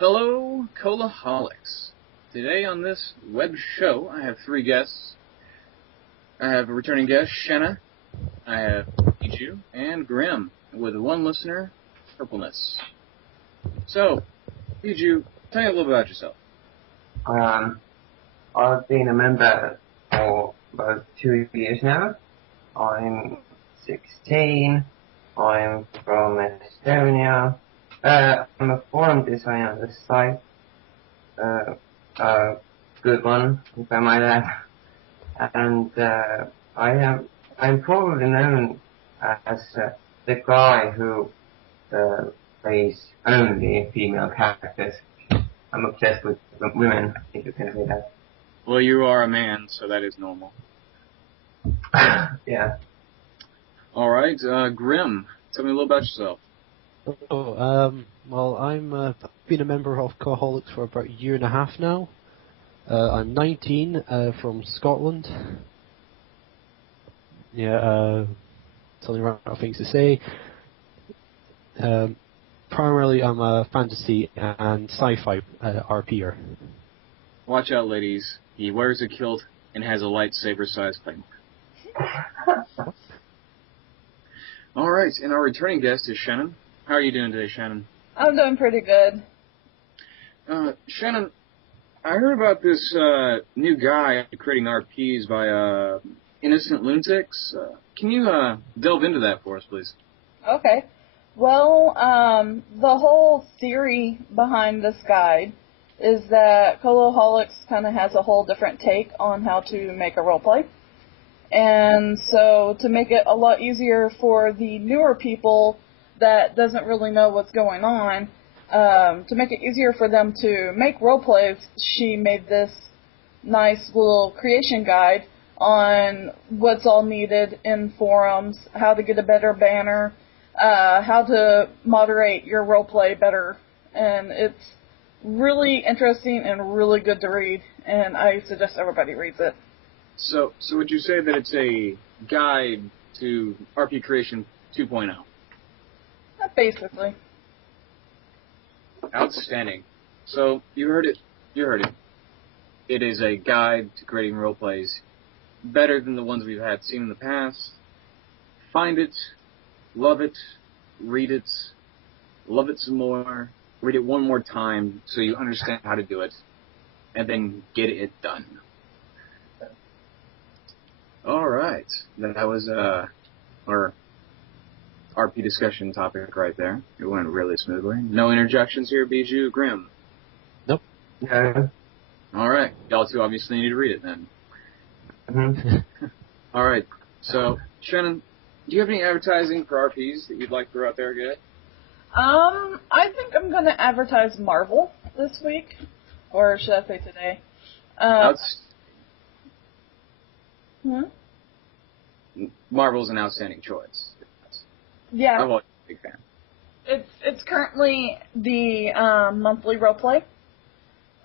Fellow Colaholics, today on this web show I have three guests. I have a returning guest, Shenna, I have Iju, and Grim, with one listener, Purpleness. So, Iju, tell me a little bit about yourself. I've been a member for about 2 years now. I'm 16. I'm from Estonia. I'm a forum designer on the site. A good one, if I might add. And I'm probably known as the guy who plays only female characters. I'm obsessed with women, if you can say that. Well, you are a man, so that is normal. Yeah. Alright, Grim, tell me a little about yourself. Well, I've been a member of Alcoholics for about a year and a half now. I'm 19, from Scotland. Yeah, something wrong things to say. Primarily, I'm a fantasy and sci-fi RPer. Watch out, ladies. He wears a kilt and has a lightsaber-sized claymore. Alright, and our returning guest is Shannon. How are you doing today, Shannon? I'm doing pretty good. Shannon, I heard about this new guy creating RPs by Innocent Lunatics. Can you delve into that for us, please? Okay. Well, the whole theory behind this guide is that Coloholics kind of has a whole different take on how to make a roleplay. And so to make it a lot easier for the newer people that doesn't really know what's going on, to make it easier for them to make roleplays, she made this nice little creation guide on what's all needed in forums, how to get a better banner, how to moderate your roleplay better. And it's really interesting and really good to read, and I suggest everybody reads it. So would you say that it's a guide to RP creation 2.0? Basically. Outstanding. So you heard it. It is a guide to creating roleplays better than the ones we've seen in the past. Find it, love it, read it, love it some more, read it one more time so you understand how to do it, and then get it done. Alright, that was our RP discussion topic right there. It went really smoothly. No interjections here, Bijou, Grim? Nope. No. Alright, y'all two obviously need to read it then. Mm-hmm. Alright, so, Shannon, do you have any advertising for RPs that you'd like to throw out there yet? I think I'm going to advertise Marvel this week, or should I say today? Marvel's an outstanding choice. Yeah. I'm always a big fan. It's currently the monthly roleplay,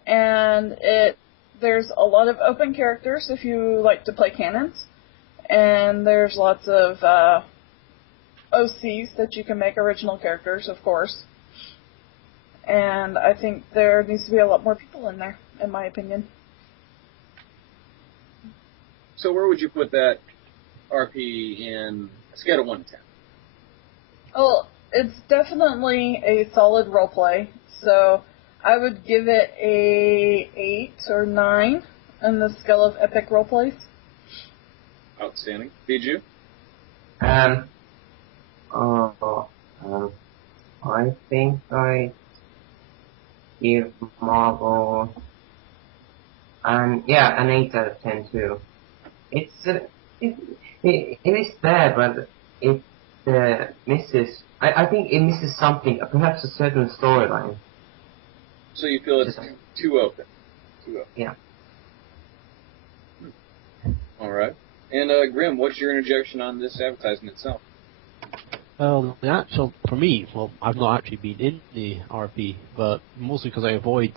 and there's a lot of open characters if you like to play cannons, and there's lots of OCs that you can make original characters, of course. And I think there needs to be a lot more people in there, in my opinion. So where would you put that RP in a scale of 1 to 10? Well, it's definitely a solid roleplay, so I would give it a 8 or 9 on the scale of epic roleplays. Outstanding. Bijou? I think I give Marvel an 8 out of 10 too. It is there, but it misses. I think it misses something, perhaps a certain storyline. So you feel it's too open? Yeah. All right. And Grim, what's your interjection on this advertisement itself? Well, for me, I've not actually been in the RP, but mostly because I avoid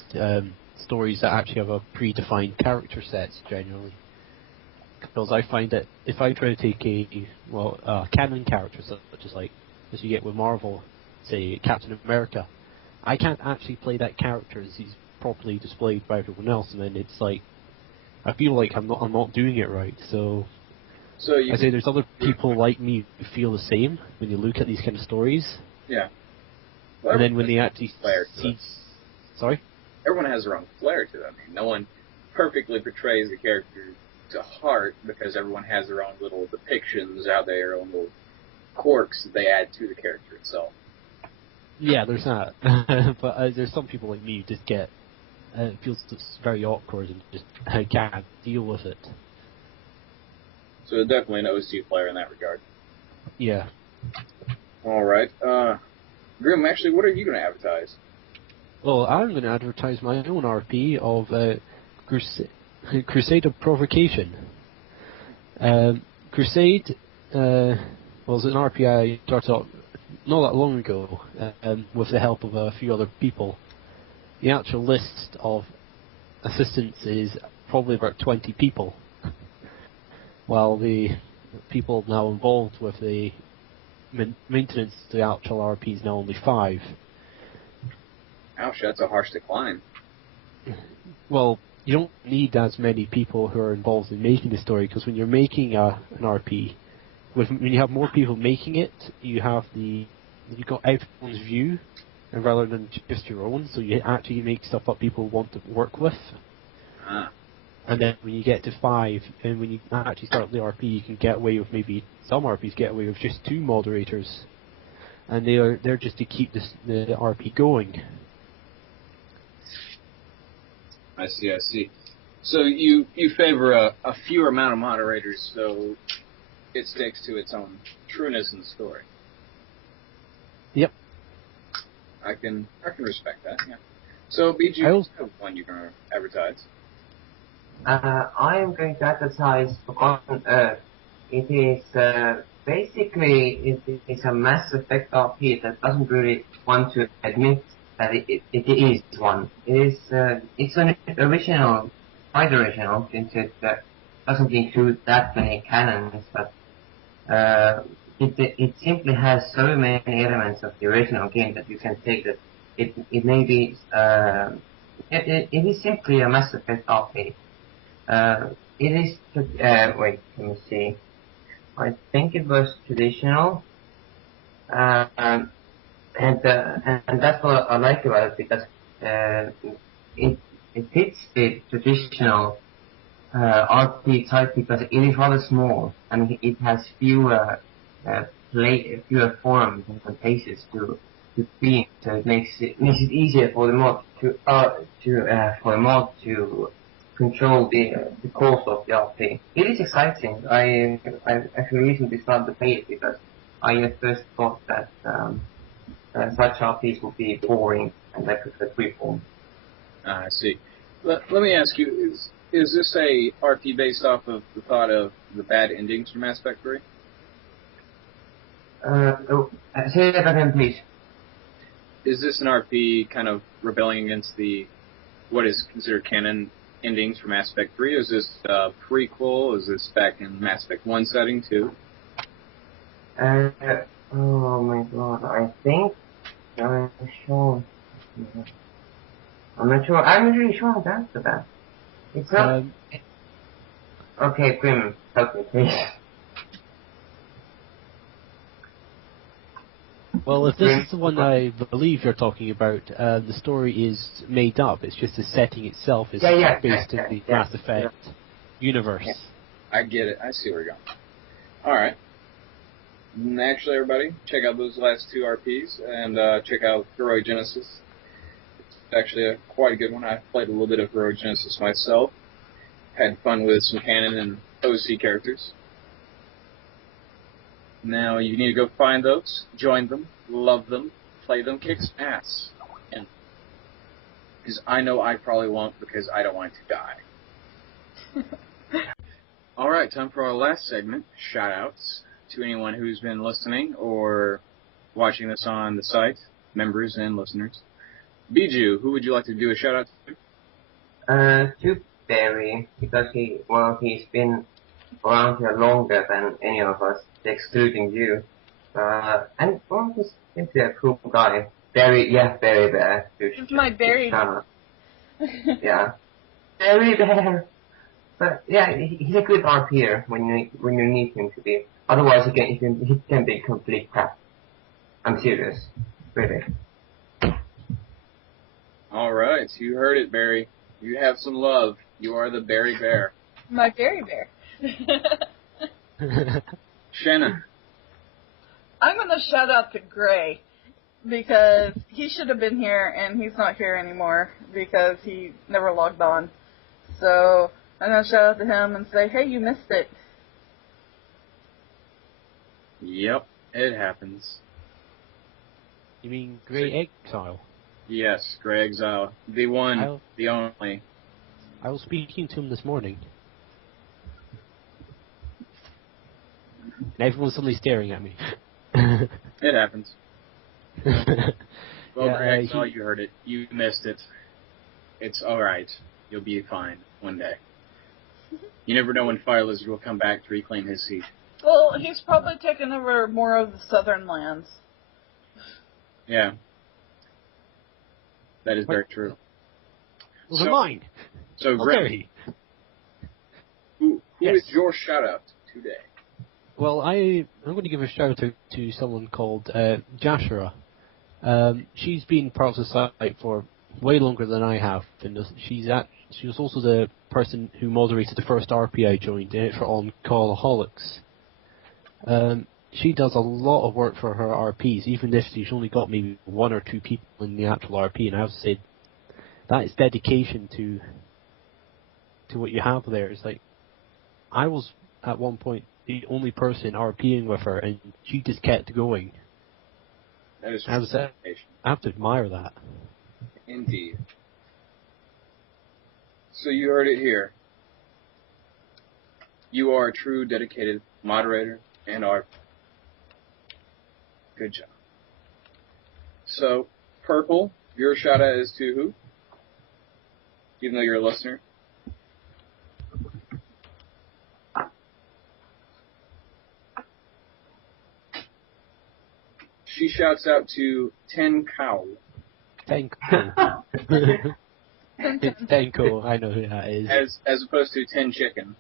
stories that actually have a predefined character sets generally. Because I find that if I try to take canon characters such as you get with Marvel, say Captain America, I can't actually play that character as he's properly displayed by everyone else, and then it's like I feel like I'm not doing it right. So I say there's other people like me who feel the same when you look at these kind of stories. Yeah. Well, and then when they actually see... Sorry? Everyone has their own flair to them. I mean, no one perfectly portrays the character to heart because everyone has their own little depictions, their own little quirks that they add to the character itself. Yeah, there's that. But there's some people like me who just get... it feels very awkward and just I can't deal with it. So definitely an OC player in that regard. Yeah. All right. Grim, actually, what are you going to advertise? Well, I'm going to advertise my own RP of Crusade of Provocation. Crusade was an RP I started out not that long ago with the help of a few other people. The actual list of assistants is probably about 20 people, while the people now involved with the maintenance to the actual RP is now only 5. Ouch, that's a harsh decline. Well, you don't need as many people who are involved in making the story, because when you're making an RP, when you have more people making it, you've got everyone's view, and rather than just your own, so you actually make stuff that people want to work with. And then when you get to 5, and when you actually start the RP, you can get away with maybe some RPs get away with just 2 moderators, and they're just to keep the RP going. I see. So you favor a fewer amount of moderators, so it sticks to its own trueness in the story. Yep. I can respect that. Yeah. So BG, what's the one you're going to advertise? I am going to advertise Forgotten Earth. It is basically a Mass Effect RP that doesn't really want to admit that it is one. It's an original, quite original, since it doesn't include that many canons, but it simply has so many elements of the original game that you can say that it may be it is simply a Mass Effect RP. It is wait, let me see. I think it was traditional, and that's what I like about it, because it fits the traditional RP type, because it is rather small and it has fewer forums and places to be in, so it makes it easier for the mod to control the course of the RP. It is exciting. I actually recently started to play it because I at first thought that such RPs would be boring and I prefer freeform. I see. Let me ask you, is this a RP based off of the thought of the bad endings from Mass Effect 3? Say that again, please. Is this an RP kind of rebelling against what is considered canon endings from Mass Effect 3? Is this a prequel? Is this back in Mass Effect 1 setting too? Oh my god, I think I'm sure. I'm not sure. I'm not really sure how to answer that. It's not. Okay, Grim, help me, please. Well, if this is the one I believe you're talking about, the story is made up. It's just the setting itself is based in the Mass Effect universe. Yeah. I get it. I see where you're going. All right. Actually, everybody, check out those last 2 RPs and check out Heroic Genesis. It's actually quite a good one. I played a little bit of Heroic Genesis myself. Had fun with some canon and OC characters. Now you need to go find those, join them, love them, play them, kick some ass. Because I know I probably won't, because I don't want to die. Alright, time for our last segment, shoutouts to anyone who's been listening or watching this on the site, members and listeners. Biju, who would you like to do a shoutout to? To Beri, because he's been around here longer than any of us, excluding you. And he's simply a cool guy. Beri Bear. He's my Beri Bear. Yeah. Beri Bear. But yeah, he's a good RPer when you need him to be. Otherwise, he can be complete crap. I'm serious, really. All right, you heard it, Barry. You have some love. You are the Beri Bear. My Beri Bear. Shanna. I'm going to shout out to Gray because he should have been here and he's not here anymore because he never logged on. So I'm going to shout out to him and say, hey, you missed it. Yep, it happens. You mean greyexile? Yes, greyexile. The one, the only. I was speaking to him this morning. And everyone's suddenly staring at me. It happens. Well, yeah, greyexile, you heard it. You missed it. It's alright. You'll be fine one day. You never know when Fire Lizard will come back to reclaim his seat. Well, he's probably taken over more of the southern lands. Yeah. That is very true. Those are mine. So, Gray, who is your shout-out today? Well, I'm going to give a shout-out to someone called Jashara. She's been part of the site for way longer than I have. And she was also the person who moderated the first RP I joined on Callaholics. She does a lot of work for her RPs, even if she's only got maybe 1 or 2 people in the actual RP, and I have to say that is dedication to what you have there. It's like, I was at one point the only person RPing with her, and she just kept going. That is I have to admire that. Indeed. So you heard it here. You are a true dedicated moderator and RP. Good job. So, Purple, your shout-out is to who? Even though you're a listener. She shouts out to Tenko. Tenko. It's Tenko, I know who that is. As opposed to 10 Chicken.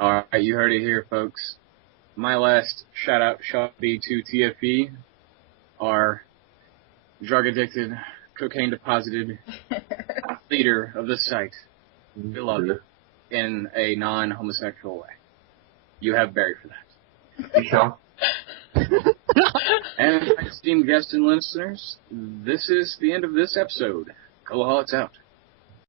Alright, you heard it here, folks. My last shout-out shall be to TFE, our drug-addicted, cocaine-deposited leader of this site. We love you in a non-homosexual way. You have Beri for that. You sure? And esteemed guests and listeners, this is the end of this episode. Alcoholics out.